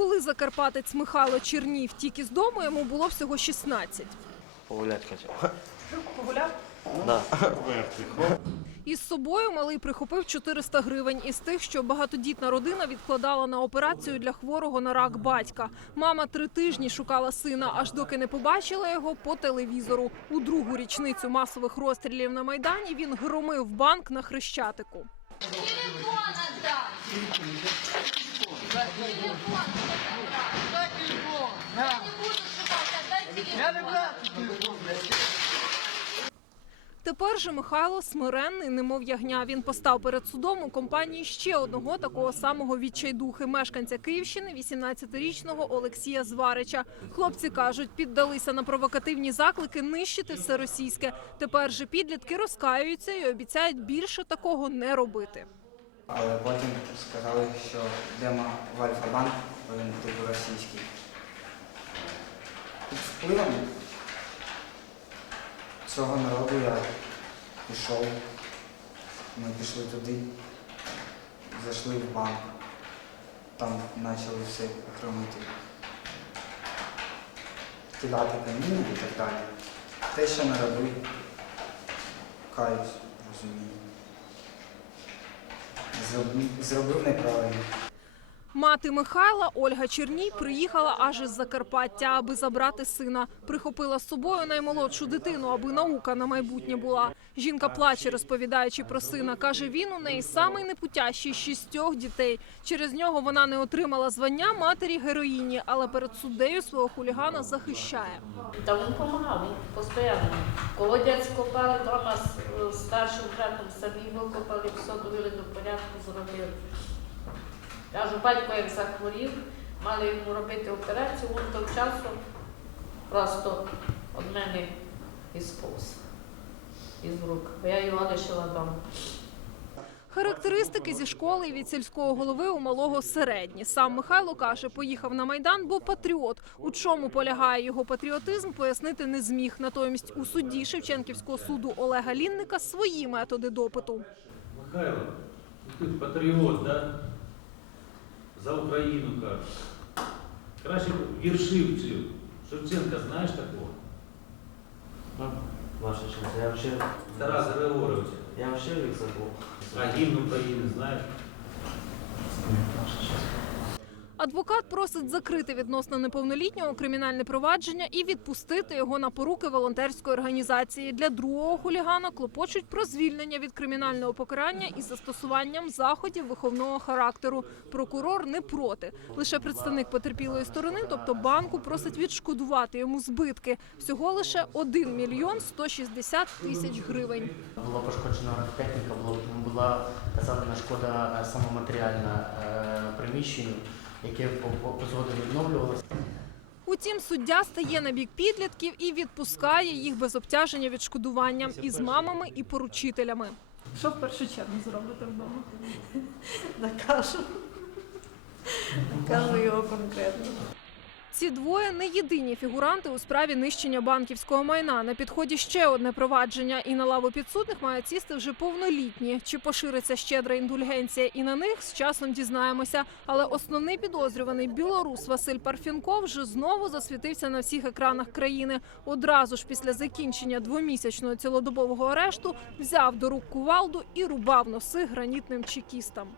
Коли закарпатець Михайло Черній втік із дому, йому було всього 16. Погулять хотів. Погуляв? Да. Із собою малий прихопив 400 гривень із тих, що багатодітна родина відкладала на операцію для хворого на рак батька. Мама три тижні шукала сина, аж доки не побачила його по телевізору. У другу річницю масових розстрілів на майдані він громив банк на хрещатику. Телефон Телефон Дай телефон! Я не буду шукать, отдай телефон! Тепер же Михайло смиренний, немов ягня. Він постав перед судом у компанії ще одного такого самого відчайдухи мешканця Київщини, 18-річного Олексія Зварича. Хлопці кажуть, піддалися на провокативні заклики нищити все російське. Тепер же підлітки розкаюються і обіцяють більше такого не робити. Але потім сказали, що йдемо в Альфа-банк, він типу російський. Під впливом цього народу я пішов. Ми пішли туди, зайшли в банк. Там почали все громити. Кидати каміни і так далі. Те, що не робив, каюсь, Зробив, неправильно. Мати Михайла Ольга Черній приїхала аж із Закарпаття, аби забрати сина. Прихопила з собою наймолодшу дитину, аби наука на майбутнє була. Жінка плаче, розповідаючи про сина. каже, він у неї самий непутящий з шістьох дітей. Через нього вона не отримала звання матері героїні, але перед суддею свого хулігана захищає. Та він допомагав, постійно. Колодязь копали вдома з старшим братом, самі викопали, все довели до порядку, зробили. Кажу, батько як захворів, мали йому робити операцію, він того часу просто від мене ісповз із рук. Бо я його лишила вдома. Характеристики зі школи і від сільського голови у малого середні. Сам Михайло каже, поїхав на майдан, бо патріот. У чому полягає його патріотизм, пояснити не зміг. Натомість у судді Шевченківського суду Олега Лінника свої методи допиту. Михайло, ти патріот, да? За Україну кажуть. Краще вірші. Шевченка знаєш такого? Ну, ваша честь, я вчив. Тарас Григорович. Я вчив їх забув. А гімн України знаєш? Ваша честь. Адвокат просить закрити відносно неповнолітнього кримінальне провадження і відпустити його на поруки волонтерської організації. Для другого хулігана клопочуть про звільнення від кримінального покарання із застосуванням заходів виховного характеру. Прокурор не проти. Лише представник потерпілої сторони, тобто банку, просить відшкодувати йому збитки. Всього лише 1 мільйон 160 тисяч гривень. Була пошкоджена техніка, була завдана шкода е, самоматеріальна е, приміщенню, яке позгоди по, по відновлювалося. Утім, суддя стає на бік підлітків і відпускає їх без обтяження відшкодуванням із мамами і поручителями. Що в першу чергу зробити вдома? накажу. Накажу його конкретно. Ці двоє не єдині фігуранти у справі нищення банківського майна. На підході ще одне провадження, і на лаву підсудних мають сісти вже повнолітні. Чи пошириться щедра індульгенція і на них з часом дізнаємося. Але основний підозрюваний білорус Василь Парфінков вже знову засвітився на всіх екранах країни. Одразу ж після закінчення двомісячного цілодобового арешту взяв до рук кувалду і рубав носи гранітним чекістам.